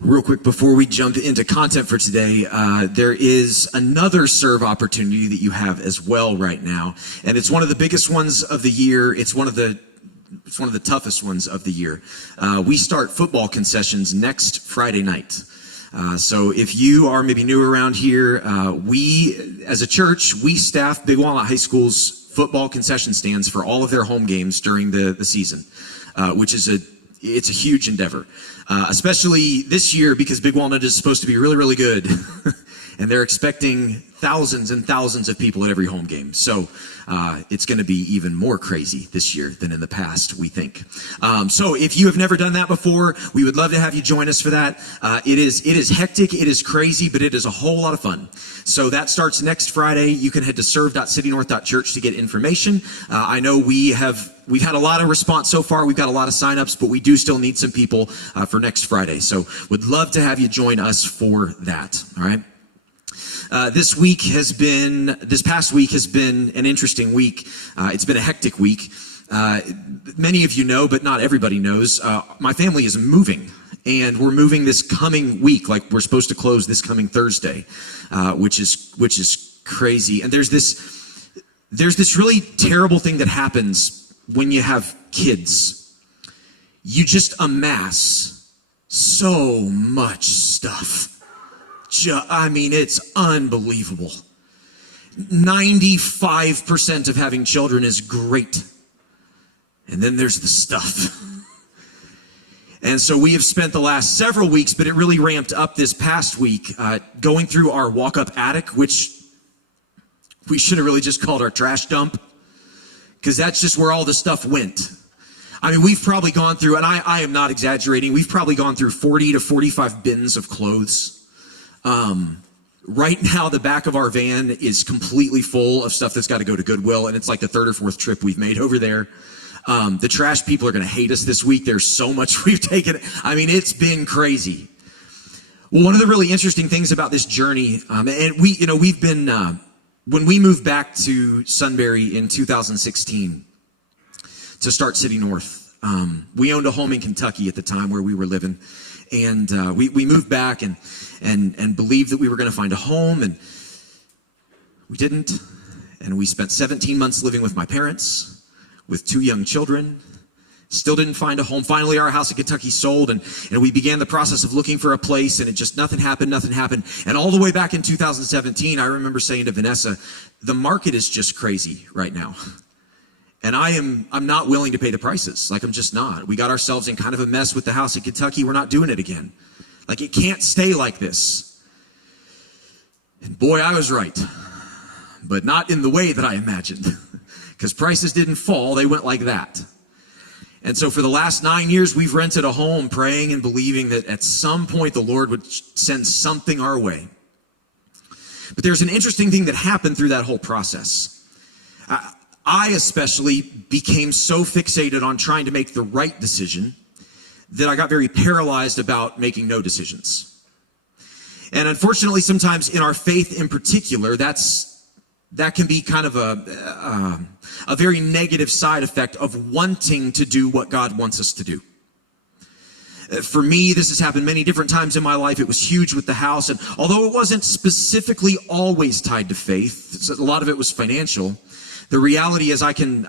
Real quick, before we jump into content for today, there is another serve opportunity that you have as well right now, and it's one of the biggest ones of the year. It's one of the toughest ones of the year. We start football concessions next Friday night. So if you are maybe new around here, we as a church, we staff Big Walnut High School's football concession stands for all of their home games during the season, which is it's a huge endeavor, especially this year because Big Walnut is supposed to be really, really good. And they're expecting thousands and thousands of people at every home game. So it's going to be even more crazy this year than in the past, we think. So if you have never done that before, we would love to have you join us for that. It is hectic, it is crazy, but it is a whole lot of fun. So that starts next Friday. You can head to serve.citynorth.church to get information. I know we've had a lot of response so far. We've got a lot of signups, but we do still need some people for next Friday. So would love to have you join us for that. All right. This past week has been an interesting week. It's been a hectic week. Many of you know, but not everybody knows, my family is moving, and we're moving this coming week. Like, we're supposed to close this coming Thursday, which is crazy. And there's this really terrible thing that happens when you have kids. You just amass so much stuff. I mean, it's unbelievable. 95% of having children is great. And then there's the stuff. And so we have spent the last several weeks, but it really ramped up this past week, going through our walk-up attic, which we should have really just called our trash dump, because that's just where all the stuff went. I mean, we've probably gone through, and I am not exaggerating, we've probably gone through 40 to 45 bins of clothes. Right now, the back of our van is completely full of stuff that's got to go to Goodwill, and it's like the third or fourth trip we've made over there. The trash people are going to hate us this week. There's so much we've taken. I mean, it's been crazy. Well, one of the really interesting things about this journey, and we've been, when we moved back to Sunbury in 2016 to start City North, we owned a home in Kentucky at the time where we were living. And we moved back and believed that we were going to find a home, and we didn't. And we spent 17 months living with my parents, with 2 young children. Still didn't find a home. Finally, our house in Kentucky sold, and we began the process of looking for a place, and it just nothing happened. And all the way back in 2017, I remember saying to Vanessa, the market is just crazy right now. And I'm not willing to pay the prices. Like, I'm just not. We got ourselves in kind of a mess with the house in Kentucky. We're not doing it again. Like, it can't stay like this. And boy, I was right. But not in the way that I imagined. Because prices didn't fall. They went like that. And so for the last 9 years, we've rented a home, praying and believing that at some point the Lord would send something our way. But there's an interesting thing that happened through that whole process. I especially became so fixated on trying to make the right decision that I got very paralyzed about making no decisions. And unfortunately, sometimes in our faith in particular, that can be kind of a very negative side effect of wanting to do what God wants us to do. For me, this has happened many different times in my life. It was huge with the house. And although it wasn't specifically always tied to faith, a lot of it was financial. The reality is I can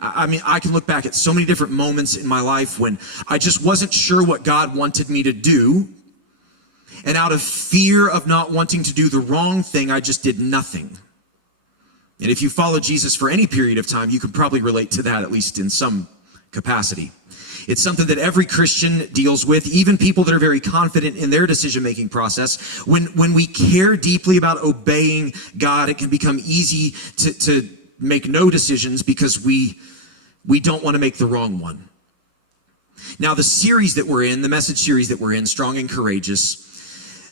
look back at so many different moments in my life when I just wasn't sure what God wanted me to do. And out of fear of not wanting to do the wrong thing, I just did nothing. And if you follow Jesus for any period of time, you can probably relate to that, at least in some capacity. It's something that every Christian deals with, even people that are very confident in their decision-making process. When we care deeply about obeying God, it can become easy to make no decisions because we don't want to make the wrong one. Now, the series that we're in, the message series that we're in, Strong and Courageous,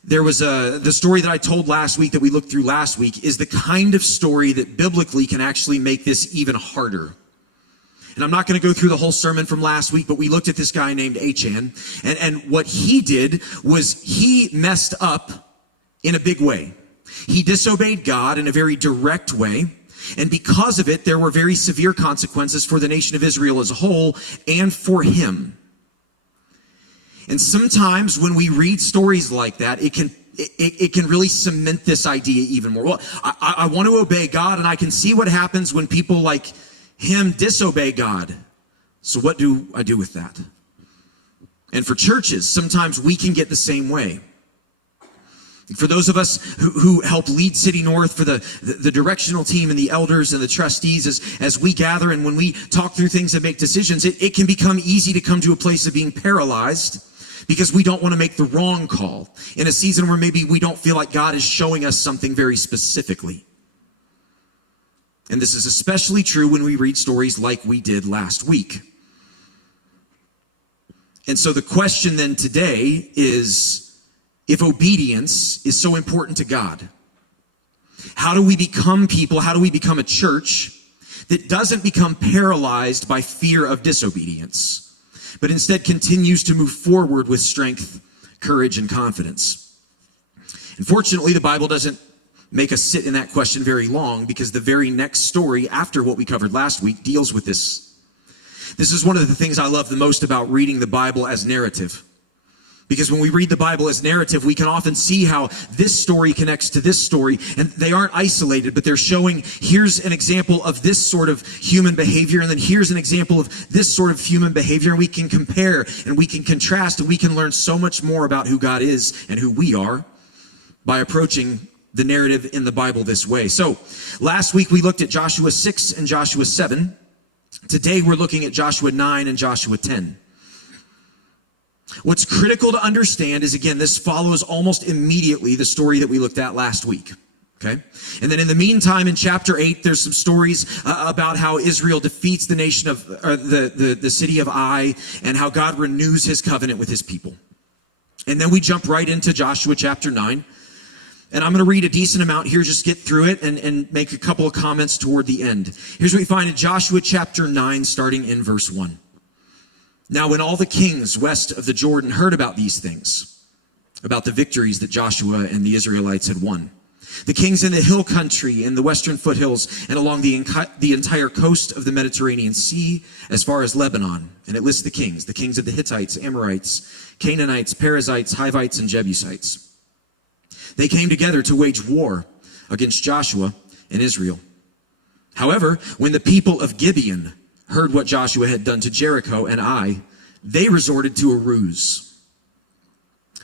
there was the story that I told last week that we looked through last week is the kind of story that biblically can actually make this even harder. And I'm not going to go through the whole sermon from last week, but we looked at this guy named Achan, and what he did was he messed up in a big way. He disobeyed God in a very direct way. And because of it, there were very severe consequences for the nation of Israel as a whole and for him. And sometimes when we read stories like that, it can really cement this idea even more. Well, I want to obey God, and I can see what happens when people like him disobey God. So what do I do with that? And for churches, sometimes we can get the same way. For those of us who help lead City North, for the directional team and the elders and the trustees, as we gather and when we talk through things and make decisions, it can become easy to come to a place of being paralyzed because we don't want to make the wrong call in a season where maybe we don't feel like God is showing us something very specifically. And this is especially true when we read stories like we did last week. And so the question then today is, if obedience is so important to God, how do we become people, how do we become a church that doesn't become paralyzed by fear of disobedience, but instead continues to move forward with strength, courage, and confidence? Unfortunately, the Bible doesn't make us sit in that question very long, because the very next story after what we covered last week deals with this. This is one of the things I love the most about reading the Bible as narrative. Because when we read the Bible as narrative, we can often see how this story connects to this story, and they aren't isolated, but they're showing, here's an example of this sort of human behavior, and then here's an example of this sort of human behavior, and we can compare, and we can contrast, and we can learn so much more about who God is and who we are by approaching the narrative in the Bible this way. So, last week we looked at Joshua 6 and Joshua 7. Today we're looking at Joshua 9 and Joshua 10. What's critical to understand is, again, this follows almost immediately the story that we looked at last week. Okay? And then in the meantime, in chapter 8, there's some stories about how Israel defeats the nation of the city of Ai, and how God renews his covenant with his people. And then we jump right into Joshua chapter 9. And I'm going to read a decent amount here, just get through it and make a couple of comments toward the end. Here's what we find in Joshua chapter 9, starting in verse 1. Now, when all the kings west of the Jordan heard about these things, about the victories that Joshua and the Israelites had won, the kings in the hill country, in the western foothills, and along the entire coast of the Mediterranean Sea, as far as Lebanon, and it lists the kings of the Hittites, Amorites, Canaanites, Perizzites, Hivites, and Jebusites. They came together to wage war against Joshua and Israel. However, when the people of Gibeon heard what Joshua had done to Jericho and Ai, they resorted to a ruse.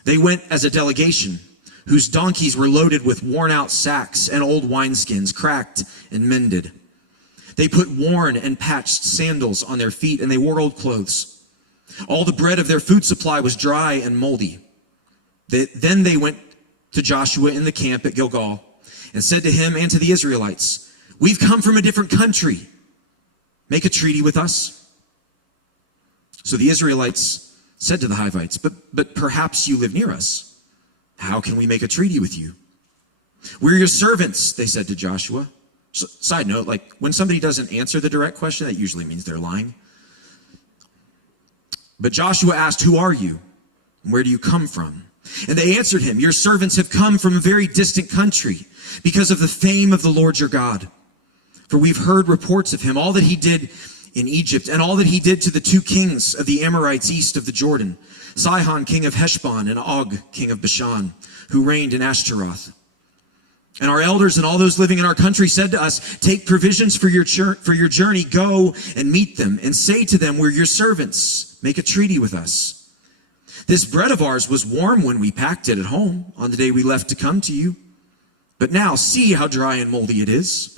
They went as a delegation whose donkeys were loaded with worn-out sacks and old wineskins, cracked and mended. They put worn and patched sandals on their feet, and they wore old clothes. All the bread of their food supply was dry and moldy. Then they went to Joshua in the camp at Gilgal and said to him and to the Israelites, "We've come from a different country. Make a treaty with us." So the Israelites said to the Hivites, but perhaps you live near us. How can we make a treaty with you? "We're your servants," they said to Joshua. So, side note, like when somebody doesn't answer the direct question, that usually means they're lying. But Joshua asked, "Who are you? And where do you come from?" And they answered him, "Your servants have come from a very distant country because of the fame of the Lord your God. For we've heard reports of him, all that he did in Egypt, and all that he did to the two kings of the Amorites east of the Jordan, Sihon, king of Heshbon, and Og, king of Bashan, who reigned in Ashtaroth. And our elders and all those living in our country said to us, 'Take provisions for your journey, go and meet them, and say to them, we're your servants. Make a treaty with us. This bread of ours was warm when we packed it at home on the day we left to come to you. But now see how dry and moldy it is.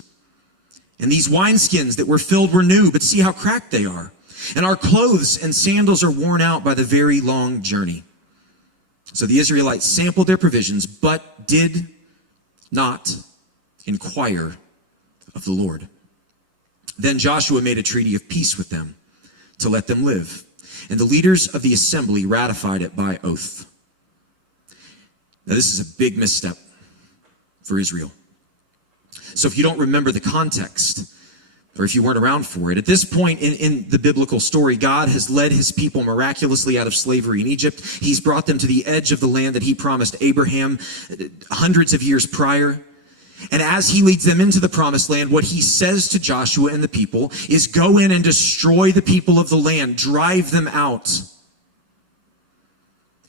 And these wineskins that were filled were new, but see how cracked they are. And our clothes and sandals are worn out by the very long journey.' So the Israelites sampled their provisions, but did not inquire of the Lord. Then Joshua made a treaty of peace with them to let them live. And the leaders of the assembly ratified it by oath." Now this is a big misstep for Israel. So if you don't remember the context, or if you weren't around for it, at this point in the biblical story, God has led his people miraculously out of slavery in Egypt. He's brought them to the edge of the land that he promised Abraham hundreds of years prior. And as he leads them into the promised land, what he says to Joshua and the people is, "Go in and destroy the people of the land, drive them out."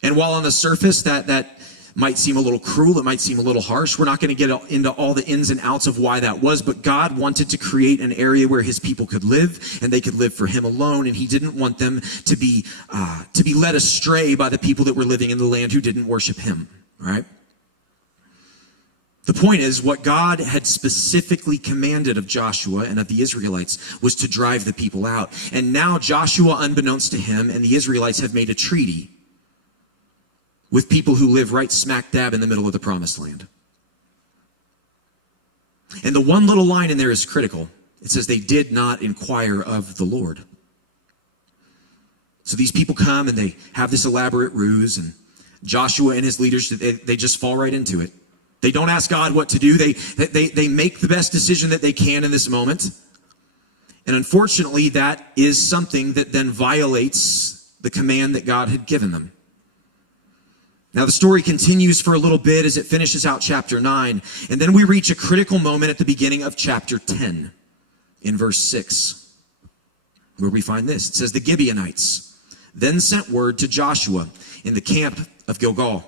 And while on the surface that might seem a little cruel, it might seem a little harsh, we're not going to get into all the ins and outs of why that was, but God wanted to create an area where his people could live, and they could live for him alone, and he didn't want them to be led astray by the people that were living in the land who didn't worship him, right? The point is, what God had specifically commanded of Joshua and of the Israelites was to drive the people out. And now Joshua, unbeknownst to him, and the Israelites have made a treaty with people who live right smack dab in the middle of the promised land. And the one little line in there is critical. It says they did not inquire of the Lord. So these people come and they have this elaborate ruse, and Joshua and his leaders, they just fall right into it. They don't ask God what to do. They make the best decision that they can in this moment. And unfortunately, that is something that then violates the command that God had given them. Now, the story continues for a little bit as it finishes out chapter 9. And then we reach a critical moment at the beginning of chapter 10 in verse 6, where we find this. It says, the Gibeonites then sent word to Joshua in the camp of Gilgal.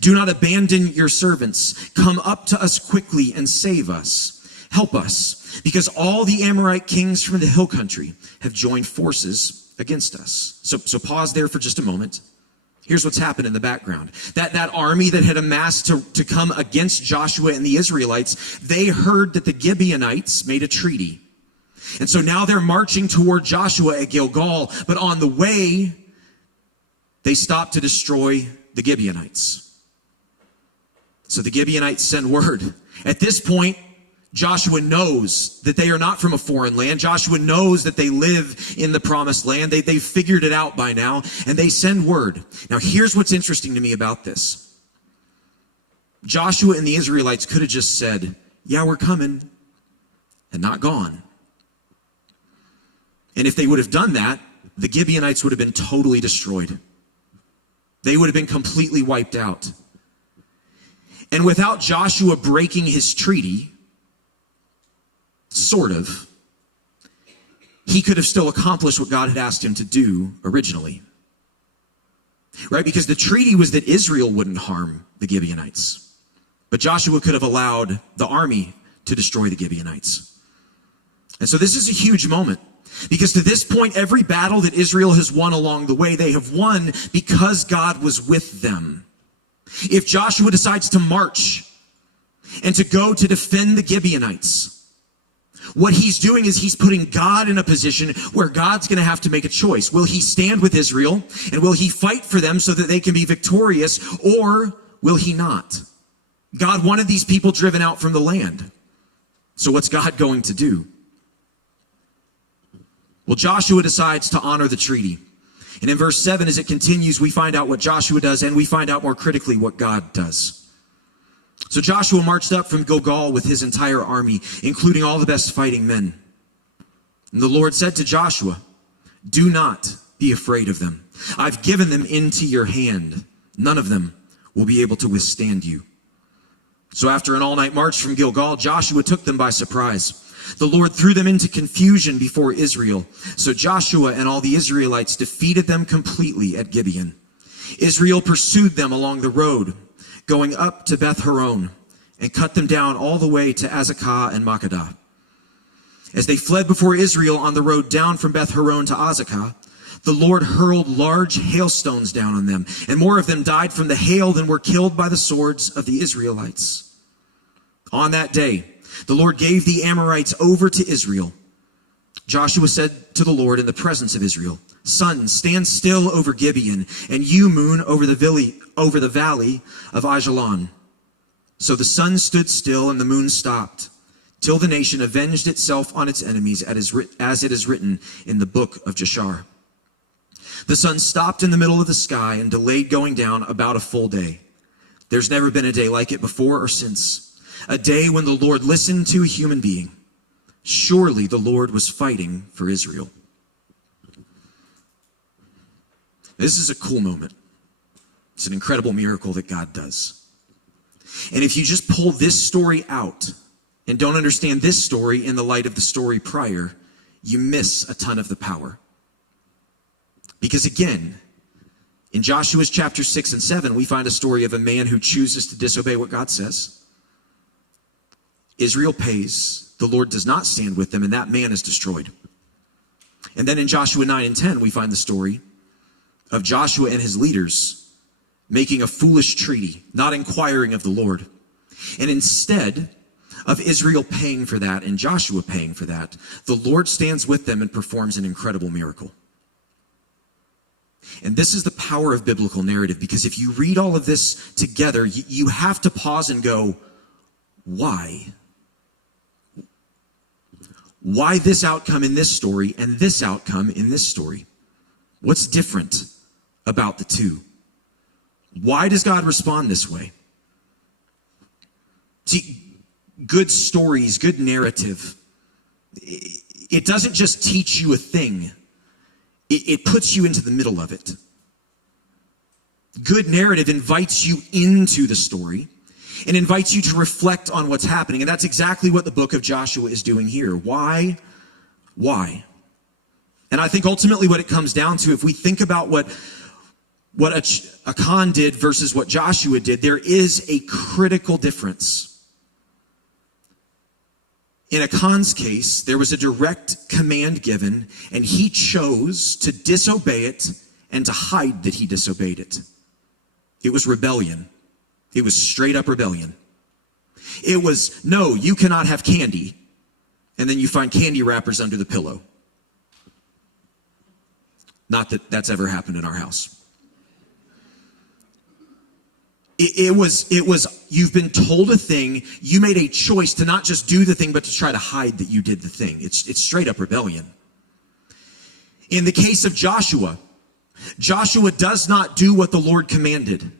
Do not abandon your servants. Come up to us quickly and save us. Help us, because all the Amorite kings from the hill country have joined forces against us. So pause there for just a moment. Here's what's happened in the background. That army that had amassed to come against Joshua and the Israelites, they heard that the Gibeonites made a treaty. And so now they're marching toward Joshua at Gilgal, but on the way, they stop to destroy the Gibeonites. So the Gibeonites send word. At this point, Joshua knows that they are not from a foreign land. Joshua knows that they live in the promised land. They've figured it out by now, and they send word. Now, here's what's interesting to me about this. Joshua and the Israelites could have just said, yeah, we're coming, and not gone. And if they would have done that, the Gibeonites would have been totally destroyed. They would have been completely wiped out. And without Joshua breaking his treaty, sort of, he could have still accomplished what God had asked him to do originally. Right? Because the treaty was that Israel wouldn't harm the Gibeonites. But Joshua could have allowed the army to destroy the Gibeonites. And so this is a huge moment. Because to this point, every battle that Israel has won along the way, they have won because God was with them. If Joshua decides to march and to go to defend the Gibeonites, what he's doing is he's putting God in a position where God's going to have to make a choice. Will he stand with Israel and will he fight for them so that they can be victorious, or will he not? God wanted these people driven out from the land. So what's God going to do? Well, Joshua decides to honor the treaty. And in verse 7, as it continues, we find out what Joshua does, and we find out more critically what God does. So Joshua marched up from Gilgal with his entire army, including all the best fighting men. And the Lord said to Joshua, do not be afraid of them. I've given them into your hand. None of them will be able to withstand you. So after an all-night march from Gilgal, Joshua took them by surprise. The Lord threw them into confusion before Israel. So Joshua and all the Israelites defeated them completely at Gibeon. Israel pursued them along the road, going up to Beth Horon, and cut them down all the way to Azekah and Makkedah. As they fled before Israel on the road down from Beth Horon to Azekah, the Lord hurled large hailstones down on them, and more of them died from the hail than were killed by the swords of the Israelites. On that day, the Lord gave the Amorites over to Israel. Joshua said to the Lord in the presence of Israel, sun, stand still over Gibeon, and you, moon, over the valley of Ajalon. So the sun stood still and the moon stopped, till the nation avenged itself on its enemies, as it is written in the book of Jashar. The sun stopped in the middle of the sky and delayed going down about a full day. There's never been a day like it before or since. A day when the Lord listened to a human being. Surely the Lord was fighting for Israel. This is a cool moment. It's an incredible miracle that God does. And if you just pull this story out and don't understand this story in the light of the story prior, you miss a ton of the power. Because again, In Joshua's chapter 6 and 7, we find a story of a man who chooses to disobey what God says. Israel pays, the Lord does not stand with them, and that man is destroyed. And then in Joshua 9 and 10, we find the story of Joshua and his leaders making a foolish treaty, not inquiring of the Lord. And instead of Israel paying for that and Joshua paying for that, the Lord stands with them and performs an incredible miracle. And this is the power of biblical narrative, because if you read all of this together, you have to pause and go, why? Why this outcome in this story and this outcome in this story? What's different about the two? Why does God respond this way? See, good stories, good narrative, it doesn't just teach you a thing. It puts you into the middle of it. Good narrative invites you into the story and invites you to reflect on what's happening. And that's exactly what the book of Joshua is doing here. Why? Why? And I think ultimately what it comes down to, if we think about what Achan did versus what Joshua did, there is a critical difference. In Achan's case, there was a direct command given, and he chose to disobey it and to hide that he disobeyed it. It was rebellion. It was straight up rebellion. It was, no, you cannot have candy. And then you find candy wrappers under the pillow. Not that that's ever happened in our house. It was, you've been told a thing, you made a choice to not just do the thing, but to try to hide that you did the thing. It's straight up rebellion. In the case of Joshua, Joshua does not do what the Lord commanded.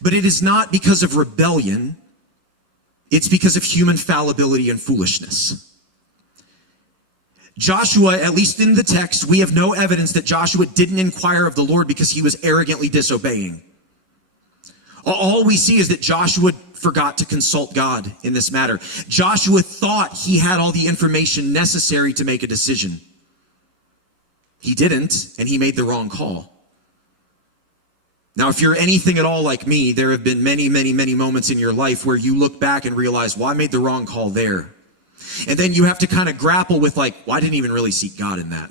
But it is not because of rebellion, it's because of human fallibility and foolishness. Joshua, at least in the text, we have no evidence that Joshua didn't inquire of the Lord because he was arrogantly disobeying. All we see is that Joshua forgot to consult God in this matter. Joshua thought he had all the information necessary to make a decision. He didn't, and he made the wrong call. Now, if you're anything at all like me, there have been many, many, many moments in your life where you look back and realize, well, I made the wrong call there. And then you have to kind of grapple with well, I didn't even really seek God in that.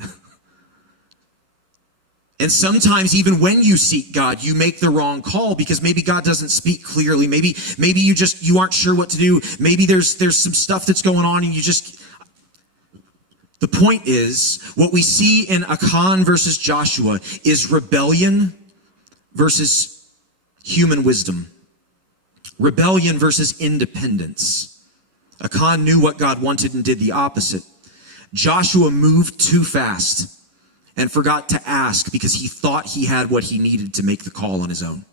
And sometimes even when you seek God, you make the wrong call because maybe God doesn't speak clearly. Maybe you aren't sure what to do. Maybe there's some stuff that's going on and the point is, what we see in Achan versus Joshua is rebellion versus human wisdom. Rebellion versus independence. Achan knew what God wanted and did the opposite. Joshua moved too fast and forgot to ask because he thought he had what he needed to make the call on his own.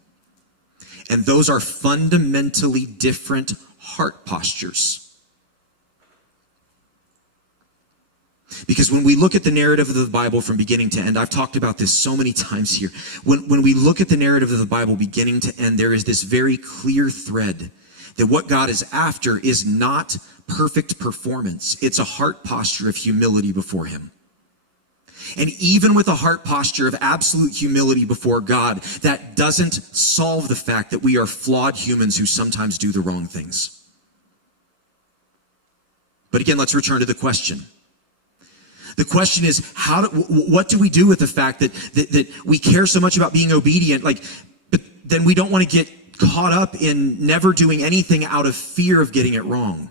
And those are fundamentally different heart postures. Because when we look at the narrative of the Bible from beginning to end, I've talked about this so many times here. When we look at the narrative of the Bible beginning to end, there is this very clear thread that what God is after is not perfect performance. It's a heart posture of humility before him. And even with a heart posture of absolute humility before God, that doesn't solve the fact that we are flawed humans who sometimes do the wrong things. But again, let's return to the question. The question is, what do we do with the fact that we care so much about being obedient, but then we don't want to get caught up in never doing anything out of fear of getting it wrong?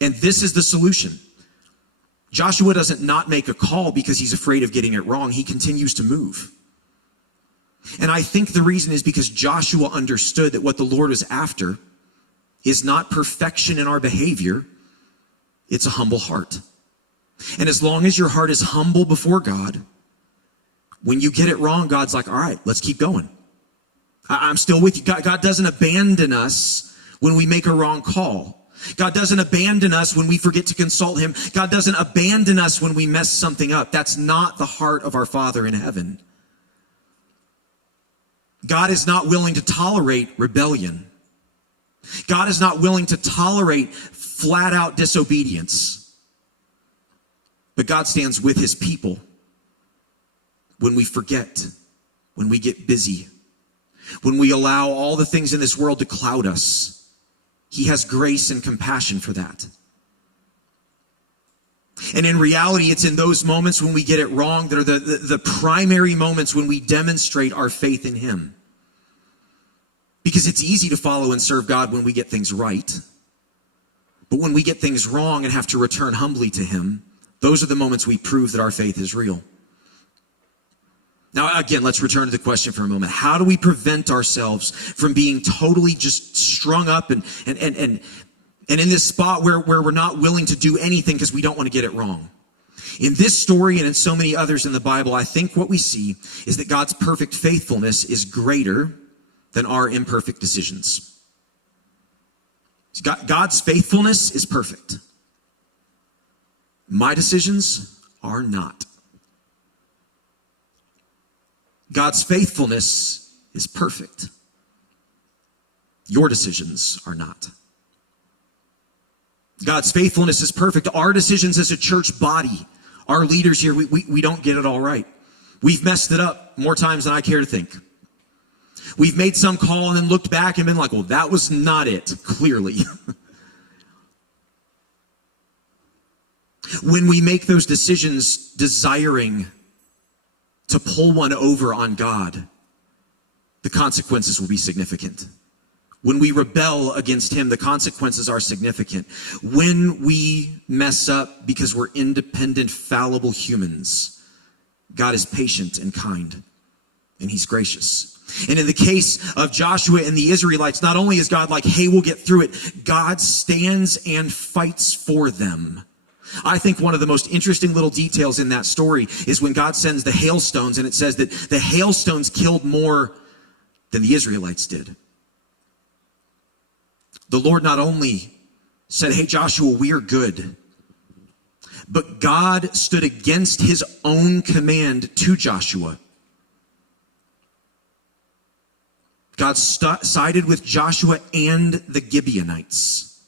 And this is the solution. Joshua doesn't not make a call because he's afraid of getting it wrong. He continues to move. And I think the reason is because Joshua understood that what the Lord is after is not perfection in our behavior. It's a humble heart. And as long as your heart is humble before God, when you get it wrong, God's like, all right, let's keep going. I'm still with you. God doesn't abandon us when we make a wrong call. God doesn't abandon us when we forget to consult him. God doesn't abandon us when we mess something up. That's not the heart of our Father in heaven. God is not willing to tolerate rebellion. God is not willing to tolerate flat out disobedience. But God stands with his people when we forget when we get busy, when we allow all the things in this world to cloud us. He has grace and compassion for that. And in reality, it's in those moments when we get it wrong that are the primary moments when we demonstrate our faith in him. Because it's easy to follow and serve God when we get things right. But when we get things wrong and have to return humbly to him, those are the moments we prove that our faith is real. Now, again, let's return to the question for a moment. How do we prevent ourselves from being totally just strung up and in this spot where we're not willing to do anything because we don't want to get it wrong? In this story and in so many others in the Bible, I think what we see is that God's perfect faithfulness is greater than our imperfect decisions. God's faithfulness is perfect. My decisions are not. God's faithfulness is perfect. Your decisions are not. God's faithfulness is perfect. Our decisions as a church body, our leaders here, we don't get it all right. We've messed it up more times than I care to think. We've made some call and then looked back and been like, well, that was not it, clearly. When we make those decisions desiring to pull one over on God, the consequences will be significant. When we rebel against him, the consequences are significant. When we mess up because we're independent, fallible humans, God is patient and kind, and he's gracious. And in the case of Joshua and the Israelites, not only is God like, hey, we'll get through it, God stands and fights for them. I think one of the most interesting little details in that story is when God sends the hailstones, and it says that the hailstones killed more than the Israelites did. The Lord not only said, hey, Joshua, we are good, but God stood against his own command to Joshua. God sided with Joshua and the Gibeonites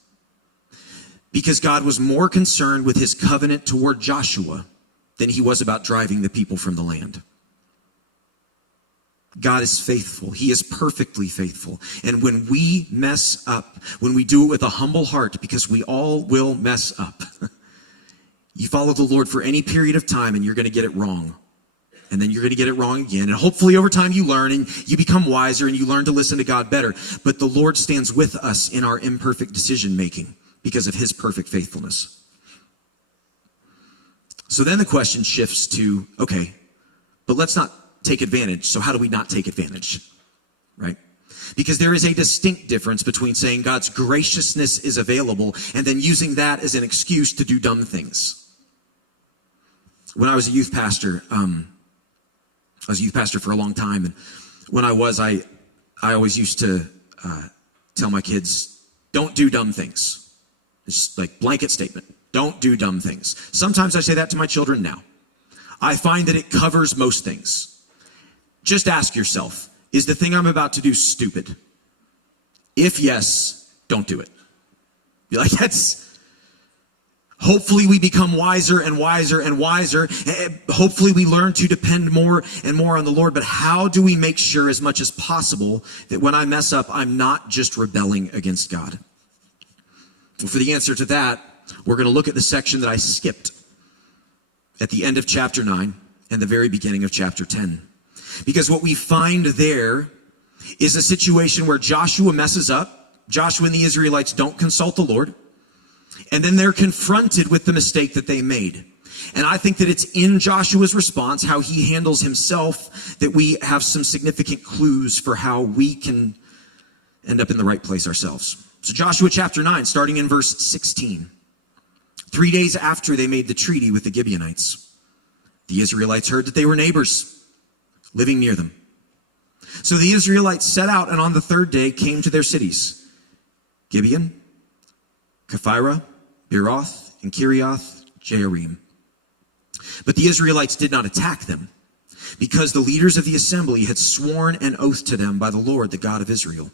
because God was more concerned with his covenant toward Joshua than he was about driving the people from the land. God is faithful. He is perfectly faithful. And when we mess up, when we do it with a humble heart, because we all will mess up, you follow the Lord for any period of time and you're going to get it wrong. And then you're going to get it wrong again. And hopefully over time you learn and you become wiser and you learn to listen to God better. But the Lord stands with us in our imperfect decision making because of his perfect faithfulness. So then the question shifts to, okay, but let's not take advantage. So how do we not take advantage? Right? Because there is a distinct difference between saying God's graciousness is available and then using that as an excuse to do dumb things. When I was a youth pastor, I was a youth pastor for a long time, and when I always used to tell my kids, don't do dumb things. It's like blanket statement. Don't do dumb things. Sometimes I say that to my children now. I find that it covers most things. Just ask yourself, is the thing I'm about to do stupid? If yes, don't do it. Be like, hopefully we become wiser and wiser and wiser. Hopefully we learn to depend more and more on the Lord. But how do we make sure as much as possible that when I mess up, I'm not just rebelling against God? Well, for the answer to that, we're going to look at the section that I skipped at the end of chapter 9 and the very beginning of chapter 10. Because what we find there is a situation where Joshua messes up. Joshua and the Israelites don't consult the Lord. And then they're confronted with the mistake that they made. And I think that it's in Joshua's response, how he handles himself, that we have some significant clues for how we can end up in the right place ourselves. So Joshua chapter 9, starting in verse 16. 3 days after they made the treaty with the Gibeonites, the Israelites heard that they were neighbors living near them. So the Israelites set out and on the third day came to their cities, Gibeon, Kephirah, Beeroth, and Kiriath Jearim. But the Israelites did not attack them because the leaders of the assembly had sworn an oath to them by the Lord, the God of Israel.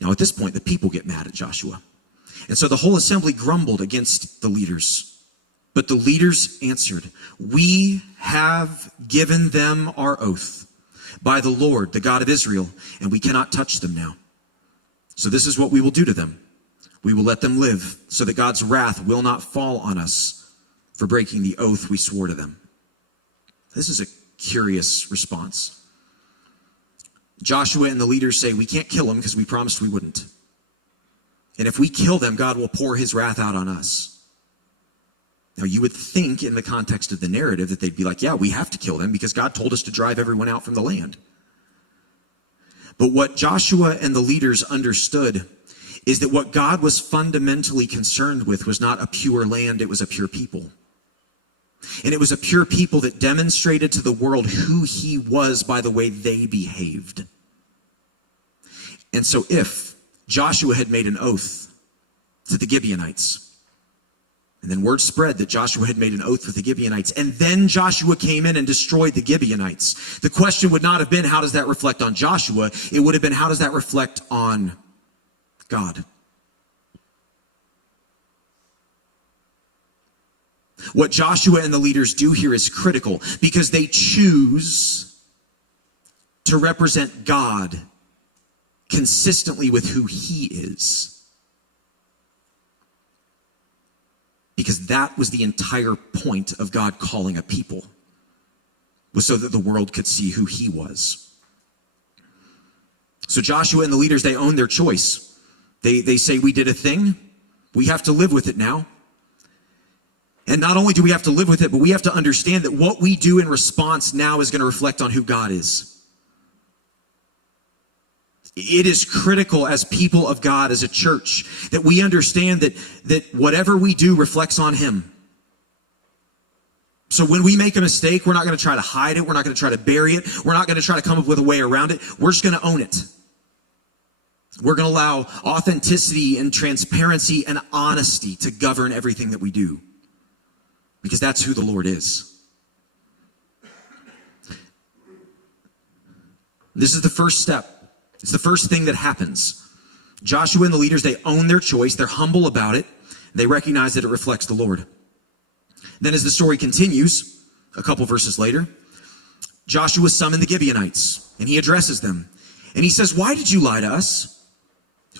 Now at this point, the people get mad at Joshua. And so the whole assembly grumbled against the leaders. But the leaders answered, we have given them our oath. by the Lord, the God of Israel, and we cannot touch them now. So this is what we will do to them. We will let them live so that God's wrath will not fall on us for breaking the oath we swore to them. This is a curious response. Joshua and the leaders say, we can't kill them because we promised we wouldn't. And if we kill them, God will pour his wrath out on us. Now, you would think in the context of the narrative that they'd be like, yeah, we have to kill them because God told us to drive everyone out from the land. But what Joshua and the leaders understood is that what God was fundamentally concerned with was not a pure land, it was a pure people. And it was a pure people that demonstrated to the world who he was by the way they behaved. And so if Joshua had made an oath to the Gibeonites, and then word spread that Joshua had made an oath with the Gibeonites, and then Joshua came in and destroyed the Gibeonites, the question would not have been, how does that reflect on Joshua? It would have been, how does that reflect on God? What Joshua and the leaders do here is critical because they choose to represent God consistently with who he is. Because that was the entire point of God calling a people, was so that the world could see who he was. So Joshua and the leaders, they own their choice. They say, we did a thing, we have to live with it now. And not only do we have to live with it, but we have to understand that what we do in response now is going to reflect on who God is. It is critical as people of God, as a church, that we understand that whatever we do reflects on him. So when we make a mistake, we're not going to try to hide it. We're not going to try to bury it. We're not going to try to come up with a way around it. We're just going to own it. We're going to allow authenticity and transparency and honesty to govern everything that we do. Because that's who the Lord is. This is the first step. It's the first thing that happens. Joshua and the leaders, they own their choice. They're humble about it. They recognize that it reflects the Lord. Then as the story continues, a couple verses later, Joshua summoned the Gibeonites, and he addresses them. And he says, why did you lie to us?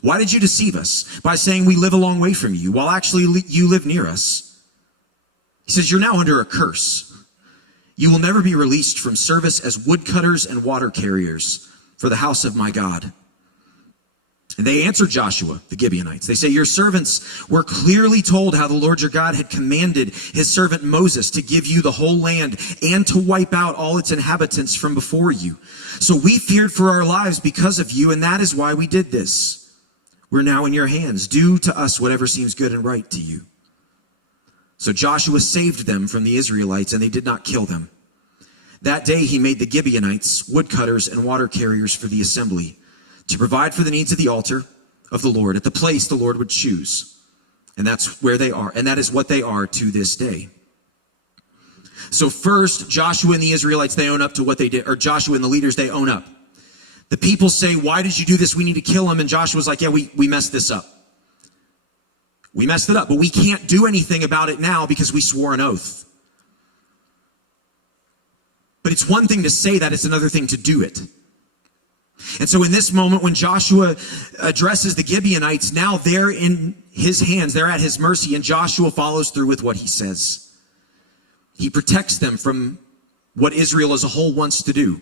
Why did you deceive us by saying we live a long way from you, while actually you live near us? He says, you're now under a curse. You will never be released from service as woodcutters and water carriers for the house of my God. And they answered Joshua, the Gibeonites. They say, your servants were clearly told how the Lord your God had commanded his servant Moses to give you the whole land and to wipe out all its inhabitants from before you. So we feared for our lives because of you, and that is why we did this. We're now in your hands. Do to us whatever seems good and right to you. So Joshua saved them from the Israelites, and they did not kill them. That day he made the Gibeonites woodcutters and water carriers for the assembly, to provide for the needs of the altar of the Lord at the place the Lord would choose. And that's where they are. And that is what they are to this day. So first, Joshua and the Israelites, they own up to what they did, or Joshua and the leaders, they own up. The people say, why did you do this? We need to kill him. And Joshua's like, yeah, we messed this up. We messed it up, but we can't do anything about it now because we swore an oath. But it's one thing to say that, it's another thing to do it. And so in this moment, when Joshua addresses the Gibeonites, now they're in his hands, they're at his mercy, and Joshua follows through with what he says. He protects them from what Israel as a whole wants to do.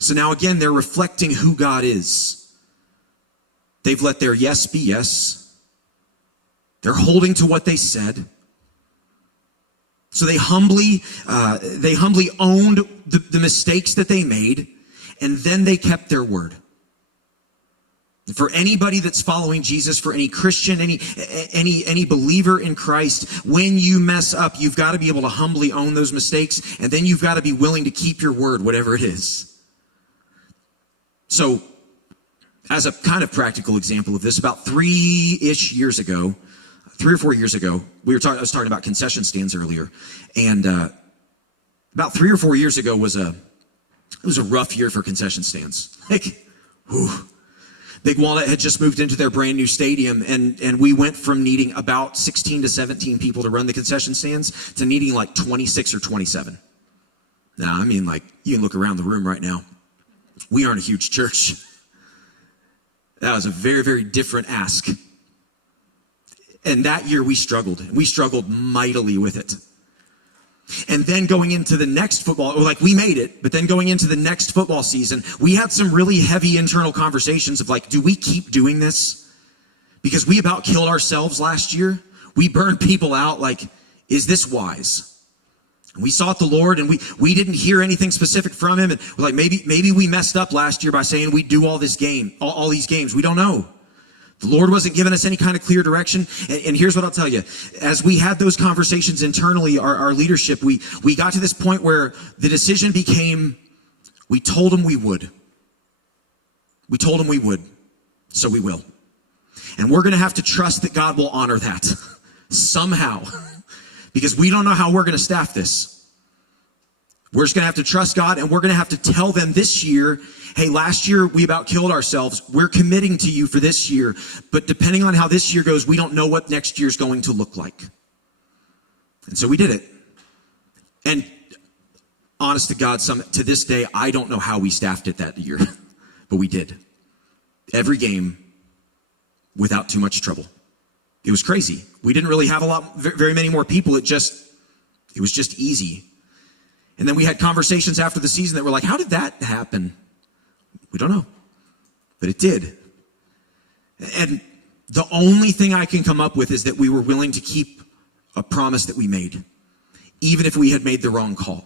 So now again, they're reflecting who God is. They've let their yes be yes. They're holding to what they said. So they humbly owned the mistakes that they made, and then they kept their word. For anybody that's following Jesus, for any Christian, any believer in Christ, when you mess up, you've got to be able to humbly own those mistakes, and then you've got to be willing to keep your word, whatever it is. So, as a kind of practical example of this, about 3 or 4 years ago, I was talking about concession stands earlier, and about 3 or 4 years ago it was a rough year for concession stands. Big Walnut had just moved into their brand new stadium, and we went from needing about 16 to 17 people to run the concession stands to needing like 26 or 27. Now, I mean, like, you can look around the room right now. We aren't a huge church. That was a very, very different ask. And that year we struggled. We struggled mightily with it. And then going into the next football, or like we made it, but then going into the next football season, we had some really heavy internal conversations of like, do we keep doing this? Because we about killed ourselves last year. We burned people out. Like, is this wise? And we sought the Lord, and we didn't hear anything specific from him. And we're like, maybe we messed up last year by saying we'd do all these games. We don't know. The Lord wasn't giving us any kind of clear direction. And here's what I'll tell you. As we had those conversations internally, our leadership, we got to this point where the decision became, we told him we would. We told him we would, so we will. And we're going to have to trust that God will honor that somehow, because we don't know how we're going to staff this. We're just going to have to trust God, and we're going to have to tell them this year, hey, last year we about killed ourselves. We're committing to you for this year, but depending on how this year goes, we don't know what next year's going to look like. And so we did it. And honest to God, to this day, I don't know how we staffed it that year, but we did. Every game without too much trouble. It was crazy. We didn't really have very many more people. It was just easy. And then we had conversations after the season that were like, how did that happen? We don't know, but it did. And the only thing I can come up with is that we were willing to keep a promise that we made, even if we had made the wrong call.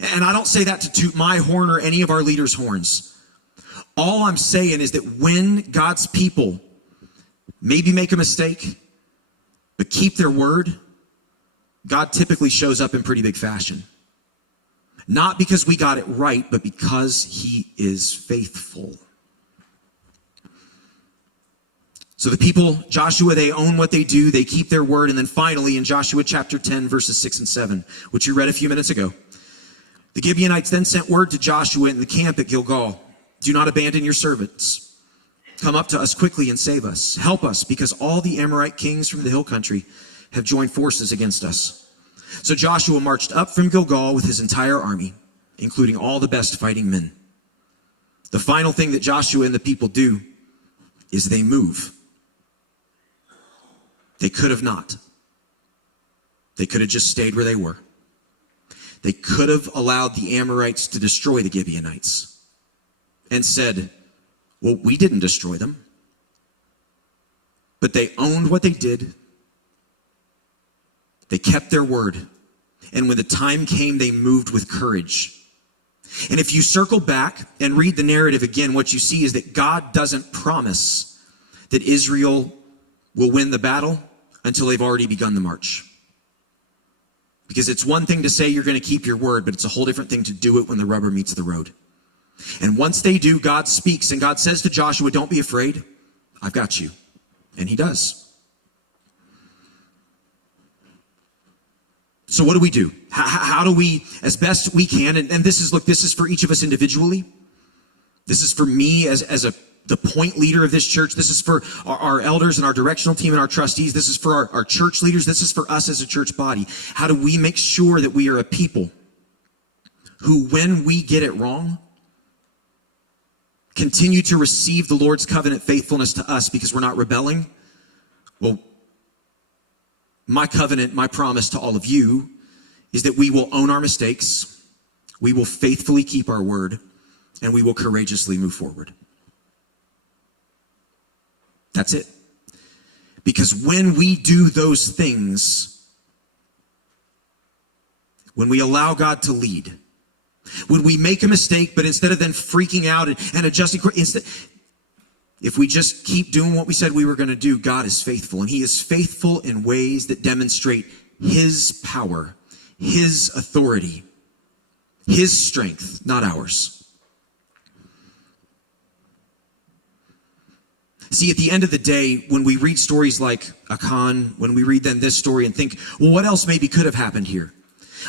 And I don't say that to toot my horn or any of our leaders' horns. All I'm saying is that when God's people maybe make a mistake, but keep their word, God typically shows up in pretty big fashion. Not because we got it right, but because he is faithful. So the people, Joshua, they own what they do, they keep their word, and then finally in Joshua chapter 10, verses 6 and 7, which you read a few minutes ago, the Gibeonites then sent word to Joshua in the camp at Gilgal, do not abandon your servants. Come up to us quickly and save us. Help us, because all the Amorite kings from the hill country have joined forces against us. So Joshua marched up from Gilgal with his entire army, including all the best fighting men. The final thing that Joshua and the people do is they move. They could have not. They could have just stayed where they were. They could have allowed the Amorites to destroy the Gibeonites and said, well, we didn't destroy them. But they owned what they did. They kept their word. And when the time came, they moved with courage. And if you circle back and read the narrative again, what you see is that God doesn't promise that Israel will win the battle until they've already begun the march. Because it's one thing to say you're going to keep your word, but it's a whole different thing to do it when the rubber meets the road. And once they do, God speaks, and God says to Joshua, don't be afraid. I've got you. And he does. So what do we do? How do we, as best we can, and this is for each of us individually. This is for me as the point leader of this church. This is for our elders and our directional team and our trustees. This is for our church leaders. This is for us as a church body. How do we make sure that we are a people who, when we get it wrong, continue to receive the Lord's covenant faithfulness to us because we're not rebelling? Well, my covenant, my promise to all of you is that we will own our mistakes, we will faithfully keep our word, and we will courageously move forward. That's it. Because when we do those things, when we allow God to lead, when we make a mistake, but instead of then freaking out and adjusting, if we just keep doing what we said we were going to do, God is faithful. And he is faithful in ways that demonstrate his power, his authority, his strength, not ours. See, at the end of the day, when we read stories like Achan, when we read then this story and think, well, what else maybe could have happened here?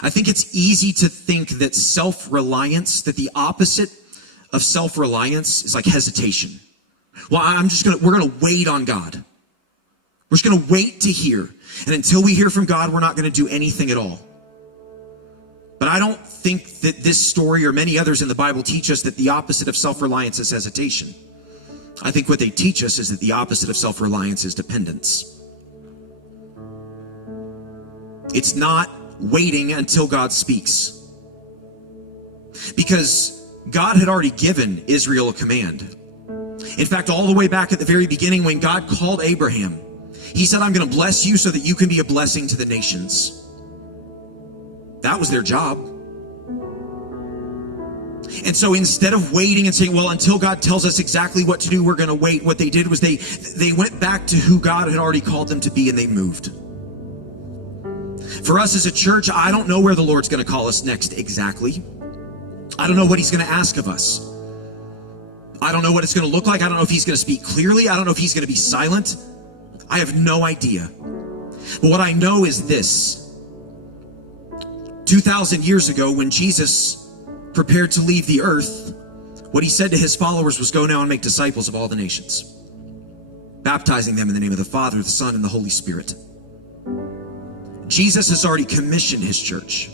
I think it's easy to think that self-reliance, that the opposite of self-reliance is like hesitation. Well, we're going to wait on God. We're just going to wait to hear. And until we hear from God, we're not going to do anything at all. But I don't think that this story or many others in the Bible teach us that the opposite of self-reliance is hesitation. I think what they teach us is that the opposite of self-reliance is dependence. It's not waiting until God speaks. Because God had already given Israel a command. In fact, all the way back at the very beginning when God called Abraham, he said, I'm going to bless you so that you can be a blessing to the nations. That was their job. And so instead of waiting and saying, well, until God tells us exactly what to do, we're going to wait, what they did was they went back to who God had already called them to be, and they moved. For us as a church, I don't know where the Lord's going to call us next exactly. I don't know what he's going to ask of us. I don't know what it's going to look like. I don't know if he's going to speak clearly. I don't know if he's going to be silent. I have no idea. But what I know is this. 2,000 years ago, when Jesus prepared to leave the earth, what he said to his followers was, go now and make disciples of all the nations, baptizing them in the name of the Father, the Son, and the Holy Spirit. Jesus has already commissioned his church.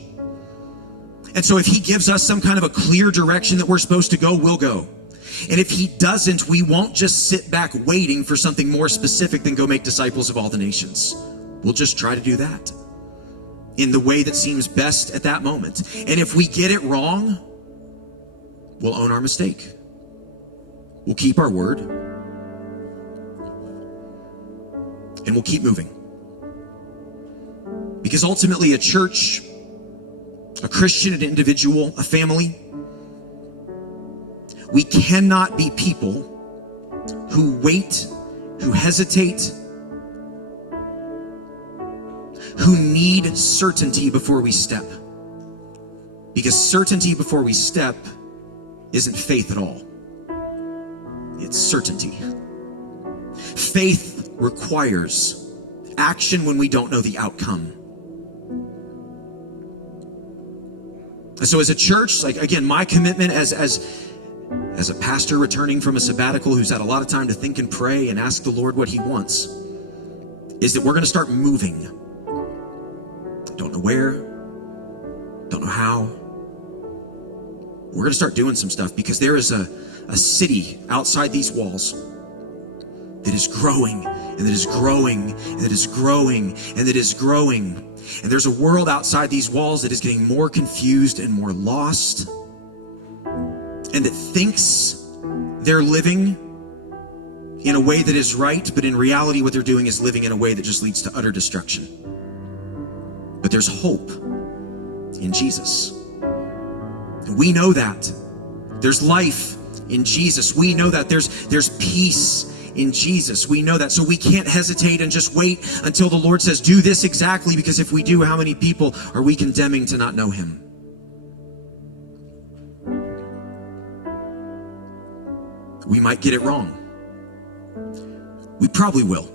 And so if he gives us some kind of a clear direction that we're supposed to go, we'll go. And if he doesn't, we won't just sit back waiting for something more specific than go make disciples of all the nations. We'll just try to do that in the way that seems best at that moment. And if we get it wrong, we'll own our mistake. We'll keep our word. And we'll keep moving. Because ultimately a church, a Christian, an individual, a family, we cannot be people who wait, who hesitate, who need certainty before we step. Because certainty before we step isn't faith at all. It's certainty. Faith requires action when we don't know the outcome. And so as a church, like again, my commitment as a pastor returning from a sabbatical who's had a lot of time to think and pray and ask the Lord what he wants, is that we're going to start moving. Don't know where, don't know how. We're going to start doing some stuff because there is a city outside these walls that is growing and that is growing and that is growing and that is growing. And there's a world outside these walls that is getting more confused and more lost, and that thinks they're living in a way that is right, but in reality what they're doing is living in a way that just leads to utter destruction. But there's hope in Jesus. And we know that. There's life in Jesus. We know that. There's peace in Jesus. We know that. So we can't hesitate and just wait until the Lord says, do this exactly, because if we do, how many people are we condemning to not know him? We might get it wrong. We probably will.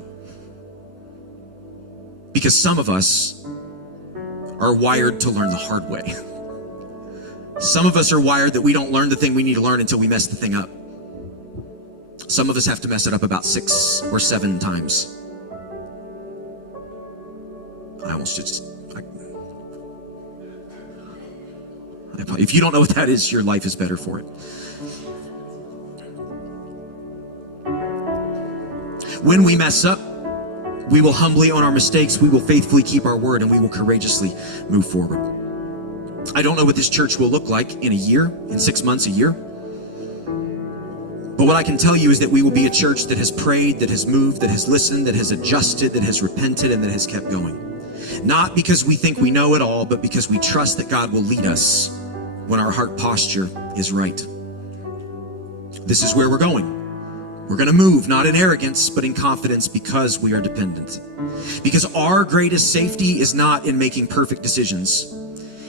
Because some of us are wired to learn the hard way. Some of us are wired that we don't learn the thing we need to learn until we mess the thing up. Some of us have to mess it up about 6 or 7 times. If you don't know what that is, your life is better for it. When we mess up, we will humbly own our mistakes, we will faithfully keep our word, and we will courageously move forward. I don't know what this church will look like in a year, in 6 months, a year. But what I can tell you is that we will be a church that has prayed, that has moved, that has listened, that has adjusted, that has repented, and that has kept going. Not because we think we know it all, but because we trust that God will lead us when our heart posture is right. This is where we're going. We're going to move, not in arrogance, but in confidence, because we are dependent. Because our greatest safety is not in making perfect decisions.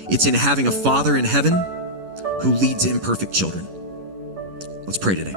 It's in having a Father in heaven who leads imperfect children. Let's pray today.